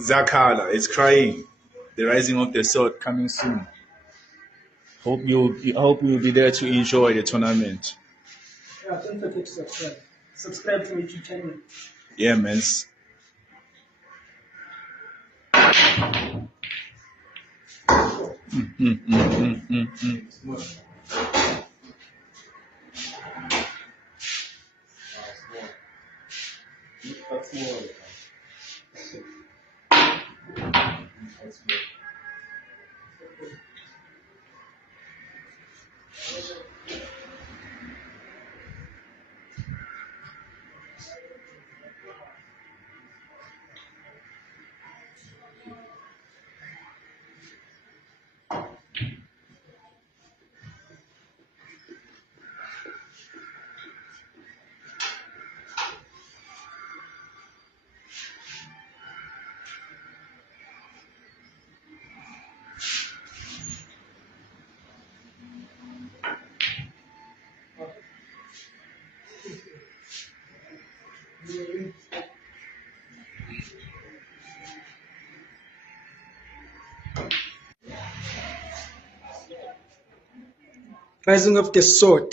Zakala is crying. The rising of the sword coming soon. Hope you'll be there to enjoy the tournament. Yeah, don't forget to subscribe. Subscribe to my YouTube channel. Yeah, man. Rising of the sword.